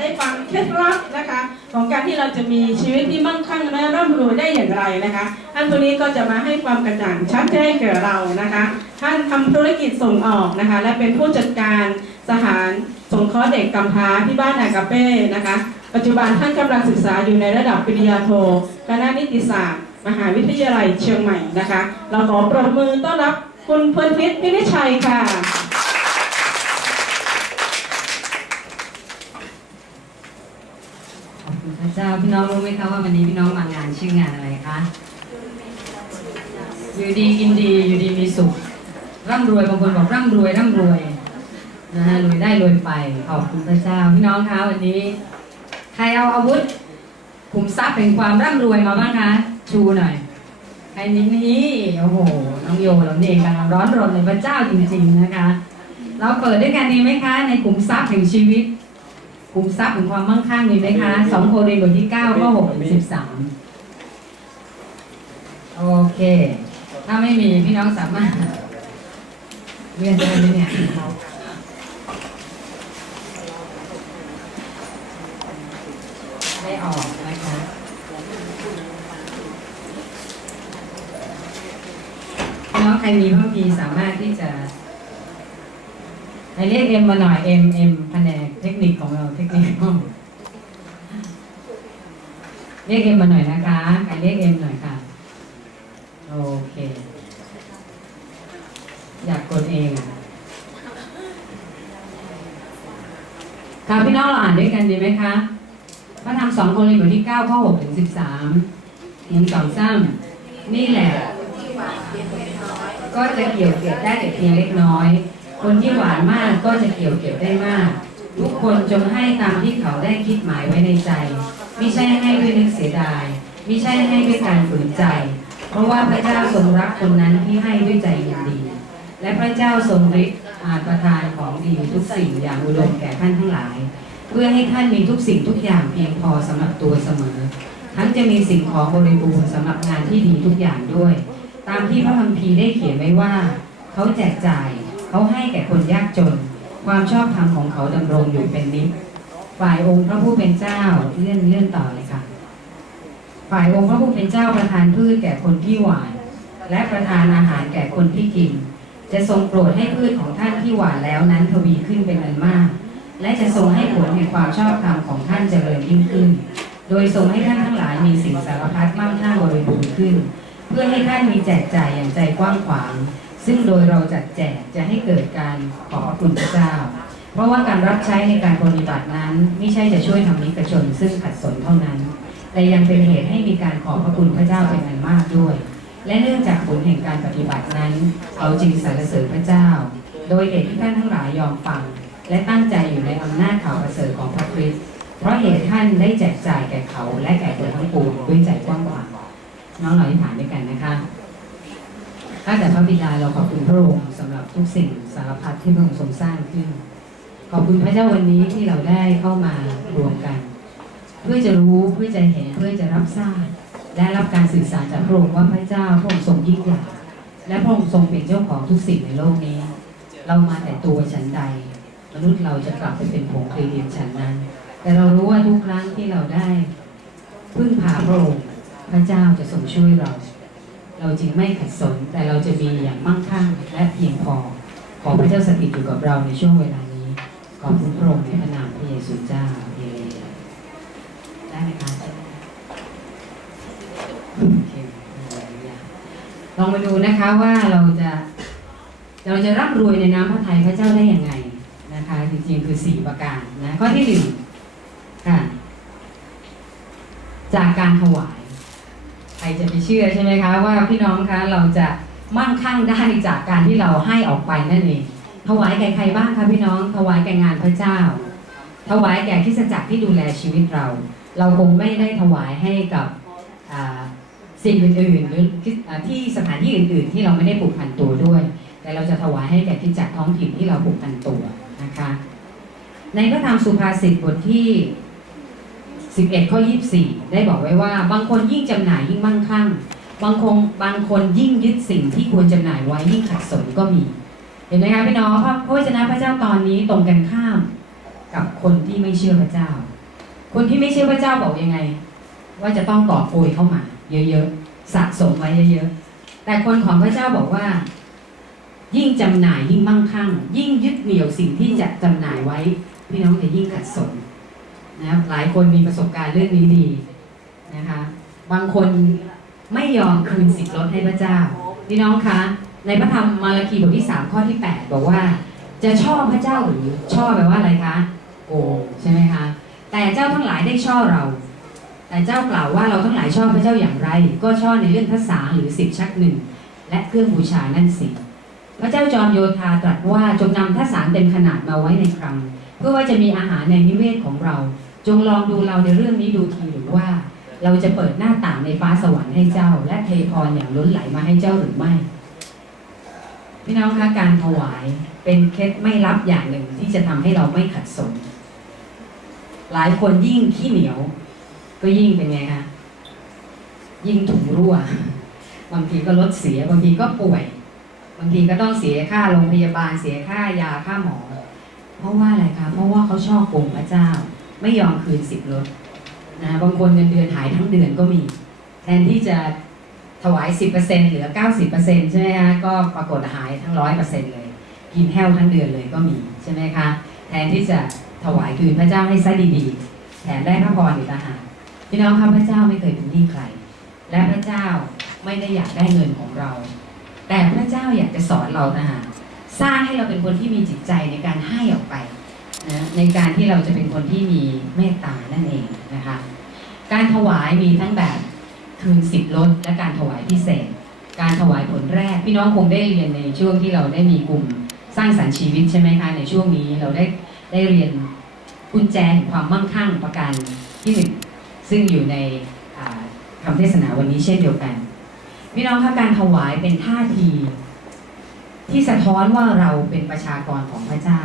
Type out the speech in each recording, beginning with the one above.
ได้ฟังเคล็ดลับนะคะของการที่เราจะมีชีวิตที่มั่งคั่งและร่ำรวยได้อย่างไรนะคะท่านตัวนี้ก็จะมาให้ความกระจ่างชัดแจ้งแก่เรานะคะท่านทำธุรกิจส่งออกนะคะและเป็นผู้จัดการสถานสงเคราะห์เด็กกำพร้าที่บ้านนากาเป้นะคะปัจจุบันท่านกำลังศึกษาอยู่ในระดับปริญญาโทคณะนิติศาสตร์ มหาวิทยาลัยเชียงใหม่นะคะ เราขอปรบมือต้อนรับคุณเพลินพิษพินิชัยค่ะ ขอบคุณพระ เจ้าพี่น้องรู้ไหมคะว่าวันนี้พี่น้องมางานชื่องานอะไรคะอยู่ดีกินดีอยู่ดีมีสุขร่ำรวยบางคนบอกร่ำรวยร่ำรวยนะฮะรวยได้รวยไปขอบคุณพระเจ้าพี่น้องคะวันนี้ ใครเอาอาวุธขุมทรัพย์แห่งความร่ำรวยมาบ้างคะชูหน่อยใครนี้นี่โอ้โหน้องโยเราเนี่ยกำลังร้อนรนในพระเจ้าจริง ๆนะคะ เราเปิดด้วยกันดีไหมคะ ในขุมทรัพย์แห่งชีวิต คุมทรัพย์แห่งความมั่งคั่งมีไหมคะสองโครินธ์บทที่เก้าข้อหกถึงสิบสามโอเค ถ้าไม่มีพี่น้องสามารถเรียนได้ไหมเนี่ยได้ออกนะคะพี่น้องใครมีพระคัมภีร์สามารถที่จะ ให้เรียกเอ็มมาหน่อยเอ็มเอ็มแผนกเทคนิคของเราเทคนิคเรียกเอ็มมาหน่อยนะคะใครเรียกเอ็มหน่อยค่ะ โอเค อยากกดเองอะค่ะพี่น้องเราอ่านด้วยกันดีไหมคะพระธรรมสองคนเลยบทที่เก้าข้อหกถึงสิบสามหนึ่งสองสามนี่แหละ ก็จะเกี่ยวเก็บได้แต่เพียงเล็กน้อย คนที่หวานมากก็จะเกี่ยวเก็บได้มาก ทุกคนจงให้ตามที่เขาได้คิดหมายไว้ในใจ ไม่ใช่ให้ด้วยนึกเสียดาย ไม่ใช่ให้ด้วยการฝืนใจ เพราะว่าพระเจ้าทรงรักคนนั้นที่ให้ด้วยใจยินดี และพระเจ้าทรงฤทธิ์อาจประทานของดีทุกสิ่งอย่างอุดมแก่ท่านทั้งหลาย เพื่อให้ท่านมีทุกสิ่งทุกอย่างเพียงพอสำหรับตัวเสมอ ทั้งจะมีสิ่งของบริบูรณ์สำหรับงานที่ดีทุกอย่างด้วย ตามที่พระคัมภีร์ได้เขียนไว้ว่า เขาแจกจ่าย เขาให้แก่คนยากจน ความชอบธรรมของเขาดำรงอยู่เป็นนิจฝ่ายองค์พระผู้เป็นเจ้าเลื่อนเลื่อนต่อเลยค่ะ ฝ่ายองค์พระผู้เป็นเจ้าประทานพืชแก่คนที่หวาน และประทานอาหารแก่คนที่กิน จะทรงโปรดให้พืชของท่านที่หวานแล้วนั้นทวีขึ้นเป็นอันมาก และจะทรงให้ผลแห่งความชอบธรรมของท่านเจริญยิ่งขึ้น โดยทรงให้ท่านทั้งหลายมีสิ่งสารพัดมั่งคั่งบริบูรณ์ขึ้น เพื่อให้ท่านมีแจกจ่ายอย่างใจกว้างขวาง ซึ่งโดยเราจัดแจกจะให้เกิดการขอบพระคุณพระเจ้า เพราะว่าการรับใช้ในการปฏิบัตินั้น ไม่ใช่จะช่วยทำนิกชน ซึ่งขัดสนเท่านั้น แต่ยังเป็นเหตุให้มีการขอบพระคุณพระเจ้าเป็นอันมากด้วย และเนื่องจากผลแห่งการปฏิบัตินั้นเขาจึงสรรเสริญพระเจ้า โดยเหตุที่ท่านทั้งหลายยอมฟัง และตั้งใจอยู่ในอำนาจข่าวประเสริฐของพระคริสต์เพราะเหตุท่านได้แจกจ่ายแก่เขาและแก่คนทั้งปวงด้วยใจกว้างขวางน้องเราอธิษฐานด้วยกันนะคะ ข้าแต่พระบิดาเราขอบคุณพระองค์สำหรับทุกสิ่งสารพัดที่พระองค์ทรงสร้างขึ้น ขอบคุณพระเจ้าวันนี้ที่เราได้เข้ามารวมกัน เพื่อจะรู้เพื่อจะเห็นเพื่อจะรับทราบและรับการสื่อสารจากพระองค์ว่าพระเจ้าพระองค์ทรงยิ่งใหญ่และพระองค์ทรงเป็นเจ้าของทุกสิ่งในโลกนี้ เรามาแต่ตัวฉันใด มนุษย์เราจะกลับไปเป็นผงคลีดินฉันนั้น แต่เรารู้ว่าทุกครั้งที่เราได้พึ่งพาพระองค์พระเจ้าจะทรงช่วยเรา เราจึงไม่ขัดสนแต่เราจะมีอย่างมั่งคั่งและเพียงพอ ขอพระเจ้าสถิตอยู่กับเราในช่วงเวลานี้ขอบคุณพระองค์ในพระนามพระเยซูเจ้าเอเมนได้ไหมคะโอเคลองมาดูนะคะว่าเราจะเราจะร่ำรวยในน้ำพระทัยพระเจ้าได้อยังไงนะคะจริงๆคือสี่ประการนะข้อที่หนึ่งค่ะจากการถวาย รจะไปเชื่อใช่ไหมคะ ว่าพี่น้องคะเราจะมั่งคั่งได้จากการที่เราให้ออกไปนั่นเองถวายแก่ใครบ้างคะพี่น้องถวายแก่งานพระเจ้า ถวายแก่คริสจักรที่ดูแลชีวิตเรา เราคงไม่ได้ถวายให้กับอ่าสิ่งอื่นๆ หรือที่สถานที่อื่น ๆ ที่เราไม่ได้ผูกพันตัวด้วย แต่เราจะถวายให้แก่คริสตจักรท้องถิ่นที่เราผูกพันตัวนะคะ ในพระธรรมสุภาษิตบทที่ 11 ข้อ 24 ได้บอกไว้ว่า บางคนยิ่งจำหน่ายยิ่งมั่งคั่ง บางคนบางคนยิ่งยึดสิ่งที่ควรจำหน่ายไว้ยิ่งขัดสนก็มี เห็นไหมคะพี่น้องพระพระวจนะพระเจ้าตอนนี้ตรงกันข้าม กับคนที่ไม่เชื่อพระเจ้า คนที่ไม่เชื่อพระเจ้าบอกยังไง ว่าจะต้องกอบโกยเข้ามา เยอะๆสะสมไว้เยอะๆแต่คนของพระเจ้าบอกว่า ยิ่งจำหน่ายยิ่งมั่งคั่ง ยิ่งยึดเหนี่ยวสิ่งที่จะจำหน่ายไว้พี่น้องจะยิ่งขัดสน นะครับหลายคนมีประสบการณ์เรื่องนี้ดีนะคะบางคนไม่ยอมคืนสิทธิ์ลดให้พระเจ้าพี่น้องคะในพระธรรมมาราคีบทที่ 3 ข้อที่ 8 บอกว่า จะชอบพระเจ้าหรือชอบแปลว่าอะไรคะโกงใช่ไหมคะแต่เจ้าทั้งหลายได้ชอบเรา แต่เจ้ากล่าวว่าเราทั้งหลายชอบพระเจ้าอย่างไร ก็ชอบในเรื่องทัศาหรือสิบชักหนึ่งและเครื่องบูชานั่นสิพระเจ้าจอมโยธาตรัสว่าจงนำทัศารเต็มขนาดมาไว้ในครัง เพื่อว่าจะมีอาหารในนิเวศของเรา จงลองดูเราในเรื่องนี้ดูทีหรือว่า เราจะเปิดหน้าต่างในฟ้าสวรรค์ให้เจ้า และเทพรอย่างล้นไหลมาให้เจ้าหรือไม่ พี่น้องคะการถวายเป็นเคล็ดไม่ลับอย่างหนึ่งที่จะทำให้เราไม่ขัดสน หลายคนยิ่งขี้เหนียว ก็ยิ่งเป็นไงคะยิ่งถุงรั่ว บางทีก็รถเสีย บางทีก็ป่วย บางทีก็ต้องเสียค่าโรงพยาบาลเสียค่ายาค่าหมอ เพราะว่าอะไรคะเพราะว่าเขาชอบโกงพระเจ้า ไม่ยอมคืนสิบลดนะบางคนเงินเดือนหายทั้งเดือนก็มี แทนที่จะถวาย 10%เหลือ 90%ใช่ไหมคะก็ปรากฏหายทั้ง 100%เลย กินแห้วทั้งเดือนเลยก็มีใช่ไหมคะแทนที่จะถวายคืนพระเจ้าให้ซะดีๆแถมได้พระพรอีกต่างหากพี่น้องครับพระเจ้าไม่เคยเป็นหนี้ใคร และพระเจ้าไม่ได้อยากได้เงินของเรา แต่พระเจ้าอยากจะสอนเรานะฮะสร้างให้เราเป็นคนที่มีจิตใจในการให้ออกไป นะในการที่เราจะเป็นคนที่มีเมตตานั่นเองนะคะการถวายมีทั้งแบบคืนสิบลดและการถวายพิเศษ การถวายผลแรก พี่น้องคงได้เรียนในช่วงที่เราได้มีกลุ่มสร้างสรรค์ชีวิตใช่ไหมคะในช่วงนี้เราได้ได้เรียนกุญแจแห่งความมั่งคั่งประการที่หนึ่งซึ่งอยู่ในอ่าคำเทศนาวันนี้เช่นเดียวกัน พี่น้องคะการถวายเป็นท่าที ที่สะท้อนว่าเราเป็นประชากรของพระเจ้า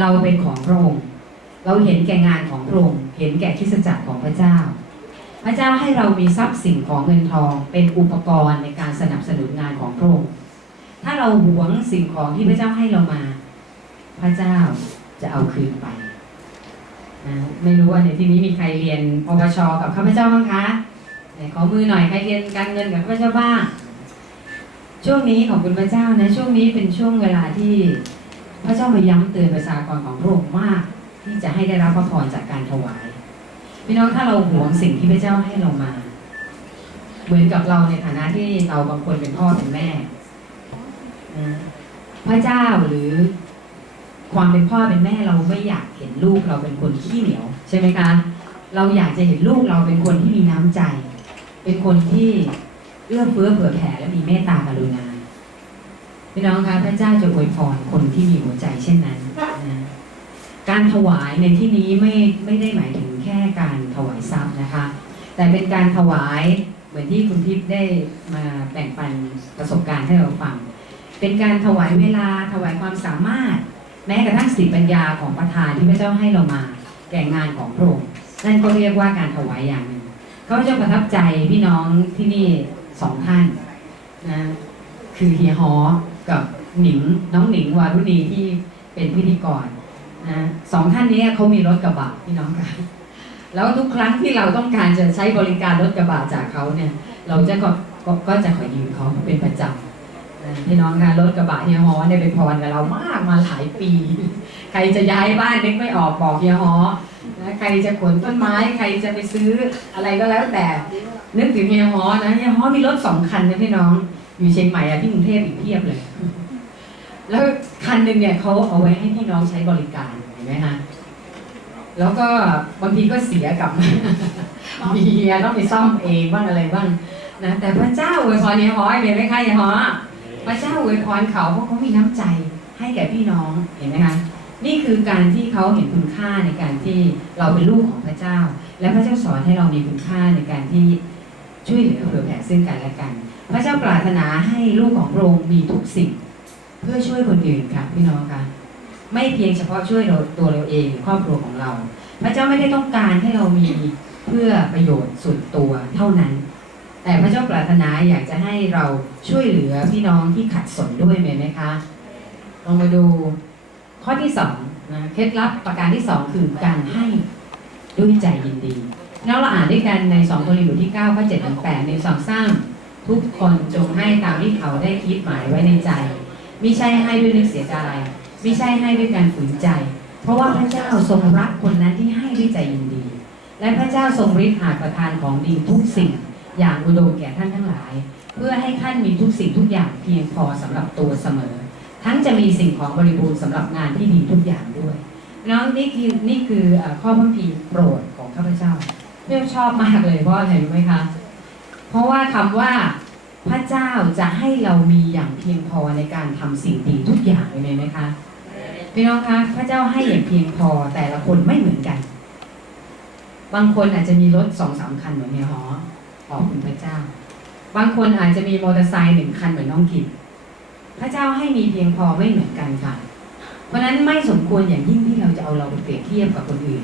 เราเป็นของพระองค์ เราเห็นแก่งานของพระองค์ เห็นแก่คริสจักรของพระเจ้า พระเจ้าให้เรามีทรัพย์สินของเงินทอง เป็นอุปกรณ์ในการสนับสนุนงานของพระองค์ ถ้าเราหวงสิ่งของที่พระเจ้าให้เรามา พระเจ้าจะเอาคืนไปนะไม่รู้ว่าในที่นี้มีใครเรียนปปชกับข้าพเจ้าบ้างคะไหนขอมือหน่อยใครเรียนการเงินกับข้าพเจ้าบ้าง ช่วงนี้ของคุณพระเจ้านะ ช่วงนี้เป็นช่วงเวลาที่ พระเจ้ามาย้ำเตือนประชากรของพระองค์มากที่จะให้ได้รับพระพรจากการถวาย พี่น้องถ้าเราหวงสิ่งที่พระเจ้าให้เรามา เหมือนกับเราในฐานะที่เราบางคนเป็นพ่อเป็นแม่พระเจ้าหรือความเป็นพ่อเป็นแม่เราไม่อยากเห็นลูกเราเป็นคนขี้เหนียวใช่ไหมคะเราอยากจะเห็นลูกเราเป็นคนที่มีน้ำใจ เป็นคนที่เอื้อเฟื้อเผื่อแผ่และมีเมตตากรุณา พี่น้องคะพระเจ้าจะอวยพรคนที่มีหัวใจเช่นนั้นนะการถวายในที่นี้ไม่ไม่ได้หมายถึงแค่การถวายทรัพย์นะคะ แต่เป็นการถวายเหมือนที่คุณทิพย์ได้มาแบ่งปันประสบการณ์ให้เราฟัง เป็นการถวายเวลาถวายความสามารถ แม้กระทั่งสติปัญญาของประธานที่พระเจ้าให้เรามา แก่งานของพระองค์นั่นก็เรียกว่าการถวายอย่างหนึ่งเขาจะประทับใจพี่น้องที่นี่สองท่านนะคือเฮียฮอ กับหนิงน้องหนิงวารุณีที่เป็นพิธีกรนะสองท่านนี้เขามีรถกระบะพี่น้องค่ะแล้วทุกครั้งที่เราต้องการจะใช้บริการรถกระบะจากเขาเนี่ย เราจะก็ก็จะขอยืมเขาเป็นประจำนะพี่น้องคะรถกระบะเฮียฮอเนี่ยเป็นพรกับเรามากมาหลายปี ใครจะย้ายบ้านนึกไม่ออกบอกเฮียฮอนะใครจะขนต้นไม้ ใครจะไปซื้ออะไรก็แล้วแต่ นึกถึงเฮียฮอนะเฮียฮอมีรถสองคันนะพี่น้อง อยู่เชียงใหม่อะที่กรุงเทพอีกเพียบเลย แล้วคันหนึ่งเนี่ยเขาเอาไว้ให้พี่น้องใช้บริการเห็นไหมคะแล้วก็บางทีก็เสียกลับมีเฮียต้องไปซ่อมเองบ้างอะไรบ้างนะแต่พระเจ้าอวยพรเฮียเห็นไหมคะเฮียฮอพระเจ้าอวยพรเขาเพราะเขามีน้ำใจให้แก่พี่น้องเห็นไหมคะนี่คือการที่เขาเห็นคุณค่าในการที่เราเป็นลูกของพระเจ้า และพระเจ้าสอนให้เรามีคุณค่าในการที่ช่วยเหลือเผื่อแผ่ซึ่งกันและกัน พระเจ้าปรารถนาให้ลูกของพระองค์มีทุกสิ่ง เพื่อช่วยคนอื่นค่ะพี่น้องค่ะไม่เพียงเฉพาะช่วยเราตัวเราเองครอบครัวของเรา พระเจ้าไม่ได้ต้องการให้เรามีเพื่อประโยชน์ส่วนตัวเท่านั้น แต่พระเจ้าปรารถนาอยากจะให้เราช่วยเหลือพี่น้องที่ขัดสนด้วยไหมไหมคะลองมาดูข้อที่สองนะเคล็ดลับประการที่สองคือการให้ด้วยใจยินดีแล้วเราอ่านด้วยกันใน2โครินธ์บทที่9ข้อ7ถึง8ในสองสร้าง ทุกคนจงให้ตามที่เขาได้คิดหมายไว้ในใจมิใช่ให้ด้วยนึกเสียดายมิใช่ให้ด้วยการฝืนใจ เพราะว่าพระเจ้าทรงรักคนนั้นที่ให้ด้วยใจยินดี และพระเจ้าทรงฤทธิ์หาประทานของดีทุกสิ่ง อย่างอุดมแก่ท่านทั้งหลาย เพื่อให้ท่านมีทุกสิ่งทุกอย่างเพียงพอสำหรับตัวเสมอ ทั้งจะมีสิ่งของบริบูรณ์สำหรับงานที่ดีทุกอย่างด้วยน้องนี่คือนี่คือข้อพระคัมภีร์โปรดของข้าพเจ้าเรื่องชอบมากเลยเพราะอะไรรู้ไหมคะ เพราะว่าคำว่าพระเจ้าจะให้เรามีอย่างเพียงพอในการทำสิ่งดีทุกอย่างเลยไหมคะพี่น้องคะพระเจ้าให้อย่างเพียงพอแต่ละคนไม่เหมือนกัน บางคนอาจจะมีรถสองสามคันเหมือนเฮียหอขอบคุณพระเจ้า บางคนอาจจะมีมอเตอร์ไซค์หนึ่งคันเหมือนน้องกิจพระเจ้าให้มีเพียงพอไม่เหมือนกันค่ะ เพราะฉะนั้นไม่สมควรอย่างยิ่งที่เราจะเอาเราไปเปรียบเทียบกับคนอื่น